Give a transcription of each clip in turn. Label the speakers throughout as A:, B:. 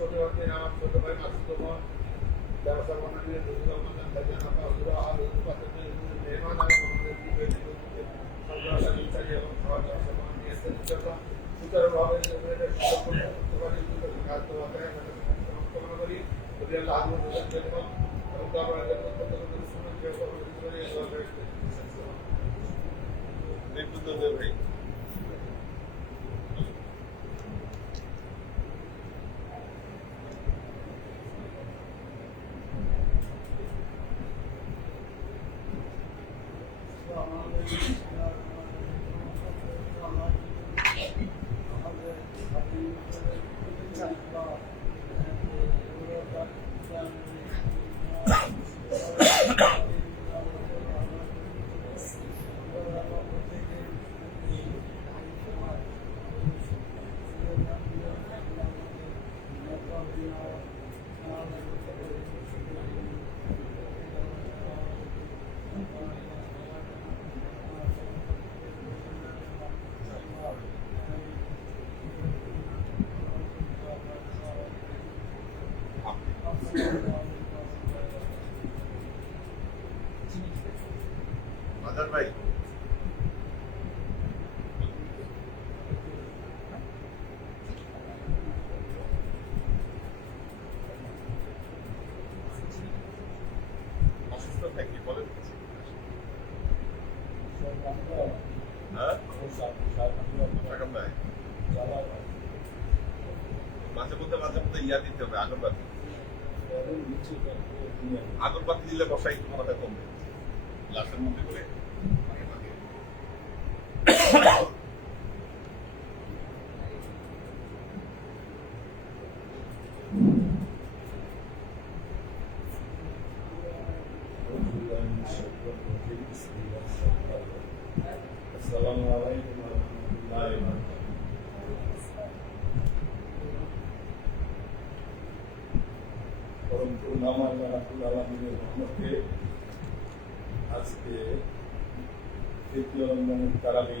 A: Saudi আমার ছোট ভাই মাসুদ রহমান ব্যবস্থাপনা নিয়ে রুহুল রহমান ভাইজান আপা হুরা আর উৎপাদনের মেহমান এবং আমাদের বিবেক সরকার ইত্যাদি এবং খাওয়া দাওয়া শুনুন যে
B: ভাই ভাই বলেন। হ্যাঁ? মাঝে মধ্যে মাঝে মধ্যে ইয়া দিতে হবে আগরবাতি আগরবাতি দিলে বসাই তোমাদের কমবে। গ্লাসের মধ্যে করে
C: আজকে তৃতীয় রমজানের তারাবি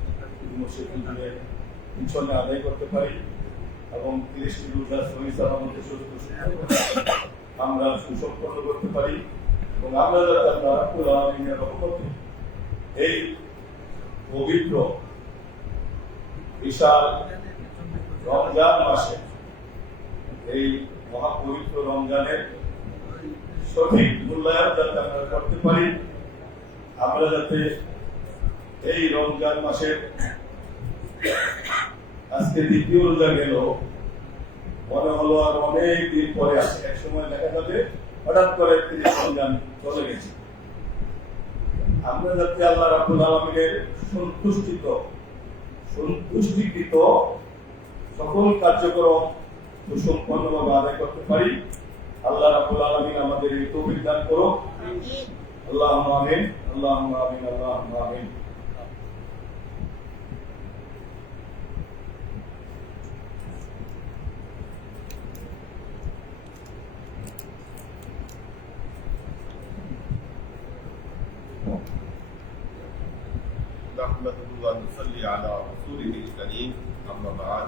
C: মসজিদের পিছনে আদায় করতে পারি এবং তিরিশটি আমরা সুসম্পন্ন করতে পারি এবং আমরা যাতে রহমতে এই পবিত্র বিশাল রমজান মাসে এই মহাপবিত্র রমজানের সঠিক মূল্যায়ন যাতে আমরা করতে পারি, আমরা যাতে এই রমজান মাসের আজকে দ্বিতীয় রোজা গেল। মনে হলো আর অনেক দিন পরে আসে। এক সময় দেখা যাবে হঠাৎ করে তিনি রমজান চলে গেছে। আমরা যাতে আল্লাহ রাব্বুল আলামিনের সন্তুষ্টিত সন্তুষ্টিকৃত সকল কার্যক্রম সুসম্পন্নভাবে আদায় করতে পারি আল্লাহ রাব্বুল আলামিন আমাদের এই তৌফিক দান করো আল্লাহ আমিন আল্লাহ আমিন আল্লাহ আমিন।
B: نحمده ونصلي على رسوله الكريم. أما بعد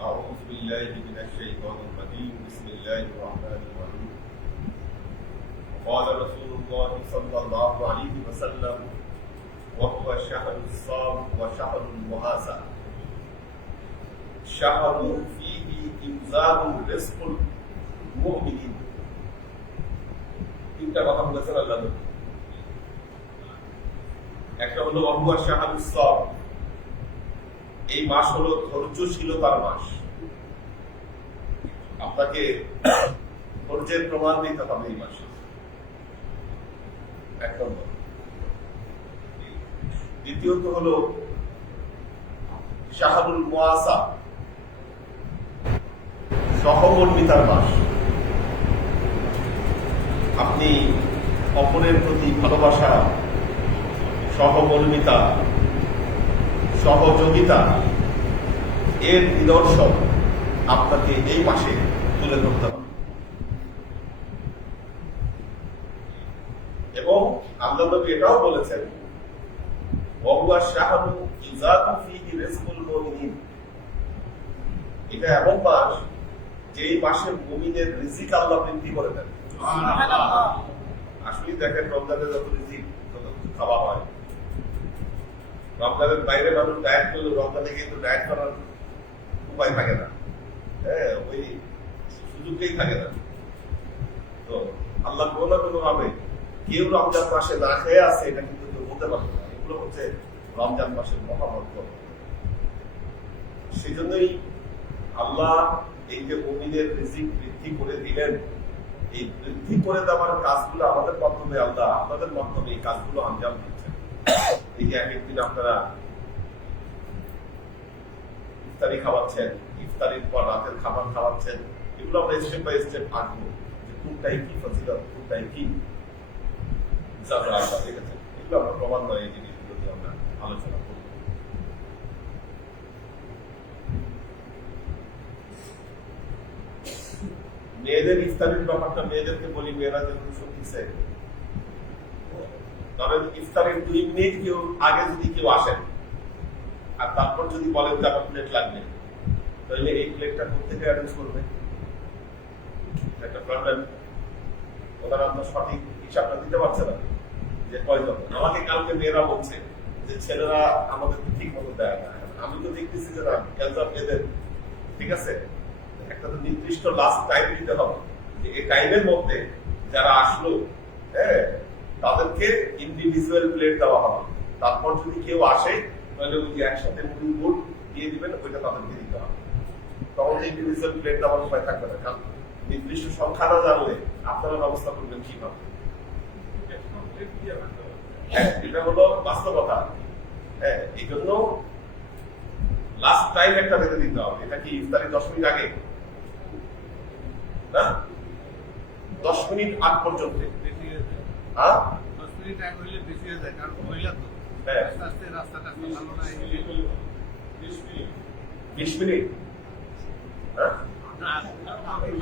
B: أعوذ بالله من الشيطان الرجيم. بسم الله الرحمن الرحيم. قال رسول الله صلى الله عليه وسلم وهو شهر الصام وشهر المحاسة شهر فيه انزال رزق المؤمنين. انت محمد صلى الله عليه وسلم একটা হলো অহুয়া শাহাদুসব এই মাস হলো ধৈর্যশীলতার মাস। আপনাকে ধৈর্যের প্রমাণ দিতে হবে এই মাসে। এক নম্বর। দ্বিতীয়ত হলো শাহাদুল মোয়াসা সহমর্মিতার মাস। আপনি অপরের প্রতি ভালোবাসা সহমর্মিতা সহযোগিতা এর নিদর্শন আপনাকে এই মাসে তুলে ধরতে হবে। এবং আল্লাহ নবী এটাও বলেছেন ওয়াহুয়া শাহরু ইজাতু ফীহি রিজকুল মুমিনিন। এটা এমন মাস যে এই মাসে মুমিনের রিজিক আল্লাহ বৃদ্ধি করে দেন। আসলে দেখেন যত রিজিক তত খাওয়া হয়। রমজানের বাইরে মানুষ ডায়েট করলে রমজানে কিন্তু ডায়েট করার উপায় থাকে না। হ্যাঁ ওই সুযোগটাই থাকে না। তো আল্লাহ কোনো না কোনো ভাবে কেউ রমজান মাসে না খেয়ে আছে, এটা কিন্তু কেউ বলতে পারবে না। এগুলো হচ্ছে রমজান মাসের মহামত্ব সেই জন্যই আল্লাহ এই যে মুমিনের রিজিক বৃদ্ধি করে দিলেন, এই বৃদ্ধি করে দেওয়ার কাজগুলো আমাদের মাধ্যমে আল্লাহ, আপনাদের মাধ্যমে এই কাজগুলো আঞ্জাম দিচ্ছেন। এই এক একদিন আপনারা ইফতারি খাওয়াচ্ছেন, ইফতারির পর রাতের খাবার খাওয়াচ্ছেন। এগুলো আমরা স্টেপ বাই স্টেপ আঁকবো যে কোনটাই কি কোনটাই কি রেখেছেন এগুলো আমরা ক্রমান্বয়ে এই জিনিসগুলো নিয়ে আমরা আলোচনা করব। মেয়েদের ইফতারির ব্যাপারটা মেয়েদেরকে বলি, মেয়েরা যখন শুনতেছে ধরেন ইফতারের দুই মিনিট কেউ আগে যদি কেউ আসেন আর তারপর যদি বলেন যে আমার প্লেট লাগবে, তাহলে এই প্লেটটা কোথেকে অ্যারেঞ্জ করবে? একটা প্রবলেম ওনারা আপনার সঠিক হিসাবটা দিতে পারছে না, যে কয়জন আমাকে কালকে মেয়েরা বলছে যে, ছেলেরা আমাদেরকে ঠিক মতো দেয় না। আমি তো দেখতেছি যে না ক্যান্সার এদের ঠিক আছে? একটা তো নির্দিষ্ট লাস্ট টাইম দিতে হবে, যে এই টাইমের মধ্যে যারা আসলো হ্যাঁ তাদেরকে ইন্ডিভিজুয়াল প্লেট দেওয়া হবে। তারপর যদি কেউ আসে তাহলে ওই যে একসাথে মুড়ি গুড় দিয়ে দিবেন ওইটা তাদেরকে দিতে হবে। তখন ইন্ডিভিজুয়াল প্লেট দেওয়ার উপায় থাকবে না কারণ নির্দিষ্ট সংখ্যা না জানলে আপনারা ব্যবস্থা করবেন কীভাবে? হ্যাঁ, এটা হলো বাস্তবতা। হ্যাঁ এই জন্য লাস্ট টাইম একটা বেঁধে দিতে হবে। এটা কি ইফতারি দশ মিনিট আগে? না? দশ মিনিট আগ পর্যন্ত। হ্যাঁ?
D: বেশি
B: মিনিট।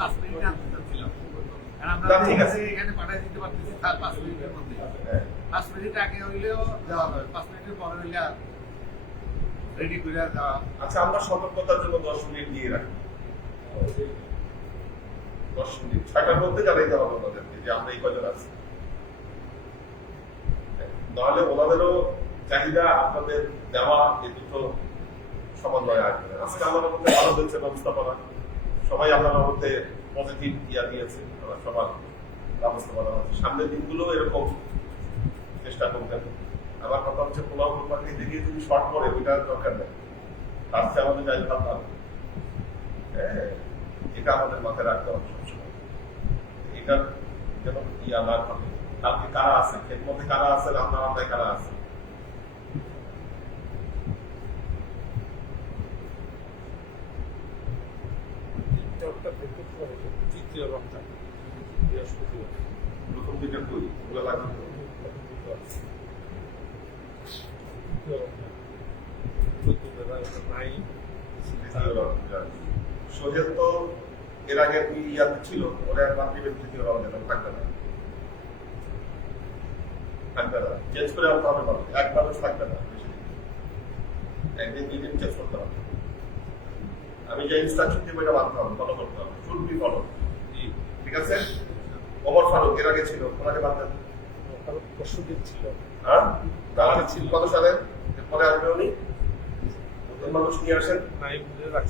D: পাঁচ মিনিট আনতে চাচ্ছিলাম। আর আমরা
B: না, ঠিক আছে।
D: এখানে পাঠিয়ে দিতে পারতেছি তার পাঁচ মিনিটের মধ্যে। পাঁচ মিনিট আগে হইলেও দেওয়া হবে। পাঁচ মিনিটের পরে হইলে রেডি করে দেওয়া
B: আচ্ছা আমরা সতর্কতার জন্য দশ মিনিট দিয়ে রাখি। দশ মিনিট। ছয়টার মধ্যে জানাইতে হবে যে আমরা এই কজন আছি। নাহলে ওনাদেরও চাহিদা আপনাদের দেওয়া এ দুটো সমন্বয় আসবে। আজকে আমার মধ্যে ভালো হয়েছে ব্যবস্থাপনা। সবাই আপনার মধ্যে পজিটিভ ইয়া দিয়েছে। আমরা সবার ব্যবস্থাপনা সামনের দিনগুলো এরকম চেষ্টা করবেন। আমার কথা হচ্ছে পোলাও কোরবানি দেখে যদি শর্ট করে ওইটার দরকার নেই। তার চেয়ে আমাদের যাই ভালো হ্যাঁ এটা আমাদের মাথায় রাখতে হবে সবসময়। এটা যেন ইয়া না থাকে কালকে কারা আছে খেত মধ্যে কারা আছে? রান্না বান্নায় কারা আছে?
C: তৃতীয় বৃহস্পতিবার।
B: প্রথম ওগুলো লাগবে সোহেল তো এর আগে ইয়াতে ছিল ওরা একবার দিবেন তৃতীয় রমজান থাকবে না। থাকবে না। চেঞ্জ করে আনতে হবে মানুষ এক মানুষ থাকবে না। একদিন দুই দিন চেঞ্জ করতে হবে। আমি যে ইনস্ট্রাকশন দিব এটা মানতে হবে ফলো করতে হবে। শুড বি ফলো ঠিক আছে? ওমর ফারুক এর আগে ছিল ওনাকে বাদ দেন
C: কারণ পরশু দিন ছিল।
B: হ্যাঁ আগে ছিল কত সালে? এরপরে আসবে উনি? নতুন মানুষ নিয়ে আসেন?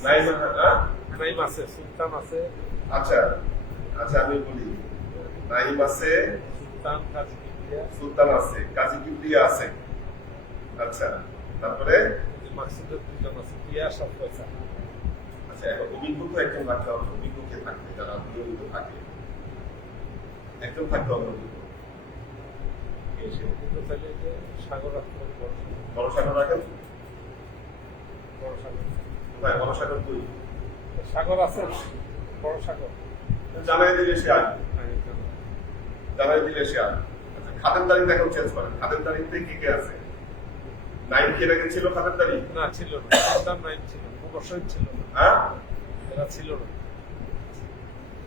C: নাইম
B: হ্যাঁ?
C: নাইম আছে সুলতান আছে।
B: আচ্ছা। আচ্ছা আমি বলি। নাইম আছে।
C: সুলতান কাজী।
B: সুলতান আছে, কাজী কিবরিয়া আছে। আচ্ছা তারপরে? আচ্ছা এখন
C: সাগর রাখতে বড় সাগর।
B: রাখেন
C: বড় সাগর
B: কোথায় বড় সাগর
C: আছে
E: বড় সাগর
B: জানাই দিলে সে আসবে জানাই দিলে সে আচ্ছা খাদের তারিখ এখন চেঞ্জ করেন। খাদের তারিখতে কি কে আছে? নাইন কি রেখে ছিল খাদের তারিখ
E: না ছিল না। নাইন ছিল। অবশ্যই ছিল
B: হ্যাঁ?
E: এরা ছিল না।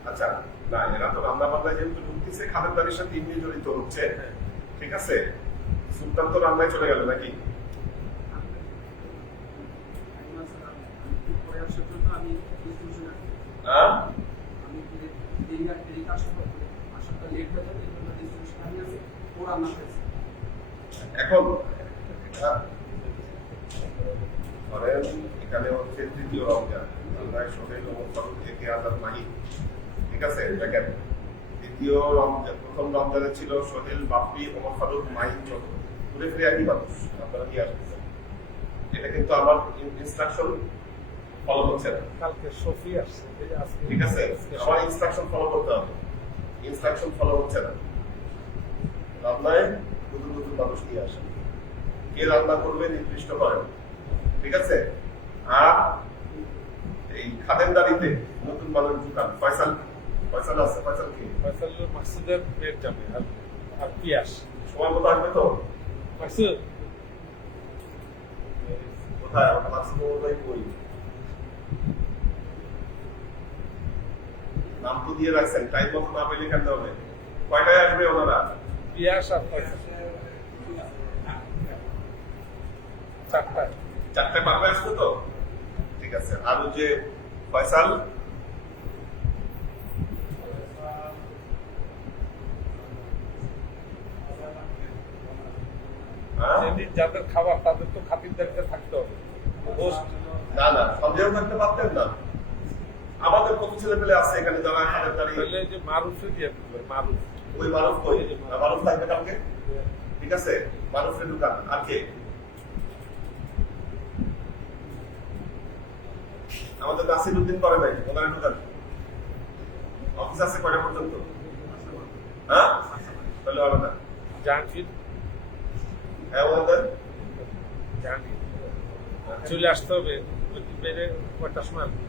B: আচ্ছা না এরা তো রান্না বান্নায় যেহেতু ঢুকতেছে খাদের তারিখের সাথে ইমনি জড়িত হচ্ছে।
E: হ্যাঁ।
B: ঠিক আছে? সুলতান তো রান্নায় চলে গেল নাকি?
D: আমি
B: এখন এটা ধরেন এখানে হচ্ছে তৃতীয় রমজান আমরা সোহেল অবস্থান থেকে আজাদ মাহি। ঠিক আছে? দেখেন দ্বিতীয় রমজান প্রথম রমজানে ছিল সোহেল বাপ্পি ওমর ফারুক মাহিন ঘুরে ফিরে একই মানুষ আপনারা কি আসতেছেন এটা কিন্তু আমার ইনস্ট্রাকশন ফলো হচ্ছে না।
E: কালকে সফি আসছে
B: ঠিক আছে? আমার ইনস্ট্রাকশন ফলো করতে হবে। ইনস্ট্রাকশন ফলো হচ্ছে না। রান্নায় নতুন নতুন মানুষ নিয়ে আসেন। কে রান্না করবে নির্দিষ্ট করেন। ঠিক আছে? আর এই নতুন মানুষ ঢুকান। ফয়সাল ফয়সাল আছে ফয়সাল কি?
E: ফয়সাল মাকসুদের মেয়ের যাবে আর আর পিয়াস
B: সময় মতো আসবে তো?
E: মাকসুদ?
B: কোথায়? অনুযায়ী করি নাম তো দিয়ে রাখছেন। টাইম মতো না পেলে কেন হবে? কয়টায় আসবে ওনারা?
E: চারটায়।
B: আসতে তো? ঠিক আছে। আর যে ফয়সাল? হ্যাঁ?
E: যাদের খাবার তাদের তো খাতিরদারিতে থাকতে হবে।
B: না না সন্দেহ থাকতে পারতেন না। আমাদের কত ছেলে পেলে আছে এখানে যারা
E: তাহলে যে মারুফে দিয়ে দিবে মারুফ।
B: ওই মারুফ কই? মারুফ থাকবে কালকে ঠিক আছে মারুফের দোকান। আর কে? আমাদের নাসির উদ্দিন করে নাই ওনার দোকান। অফিস আছে কয়টা পর্যন্ত? হ্যাঁ? তাহলে হবে না।
E: জাহাঙ্গীর।
B: হ্যাঁ ওনাদের
E: জাহাঙ্গীর। চলে আসতে হবে বেড়ে কয়টার সময় আসবে?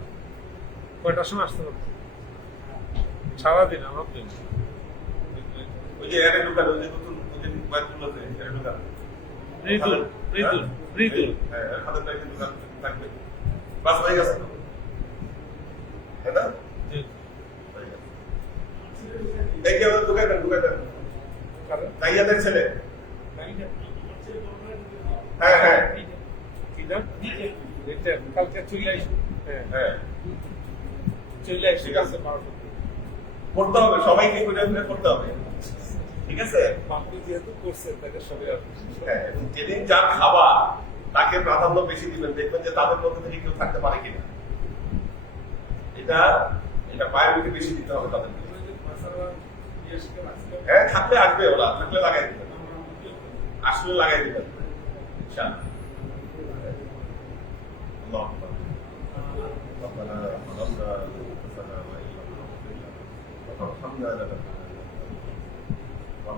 E: কয়টার সময় আসতে হবে? সারাদিন আলহামদুলিল্লাহ।
B: ওই যে এর দোকান ওই যে নতুন ওই যে এর হ্যাঁ থাকবে। বাস গেছে তো। না। এই যে ওদের ছেলে। হ্যাঁ হ্যাঁ।
E: কালকে চলে আসবে হ্যাঁ
B: হ্যাঁ
E: চলে আসবে।
B: করতে হবে সবাইকে খুঁজে করতে হবে। ঠিক আছে
E: বাপু যেহেতু করছে তাকে সবাই আসবে
B: হ্যাঁ এবং যেদিন যার খাবার তাকে প্রাধান্য বেশি দিবেন দেখবেন যে তাদের মধ্যে থেকে কেউ থাকতে পারে কিনা এটা এটা প্রায়োরিটি বেশি দিতে হবে তাদেরকে হ্যাঁ থাকলে আসবে ওরা থাকলে লাগাই দিবেন আসলে লাগাই দিবেন ইনশাআল্লাহ আল্লাহ আকবার। ربنا ظلمنا انفسنا وان لم تغفر لنا وترحمنا لنكونن من الخاسرين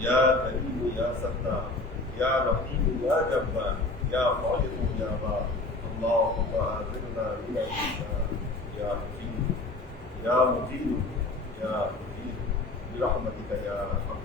B: يا كريم يا ستار يا رحيم يا جبار يا خالق يا بار اللهم آذنا من النار يا حكيم يا مجيب يا مجيب برحمتك يا ارحم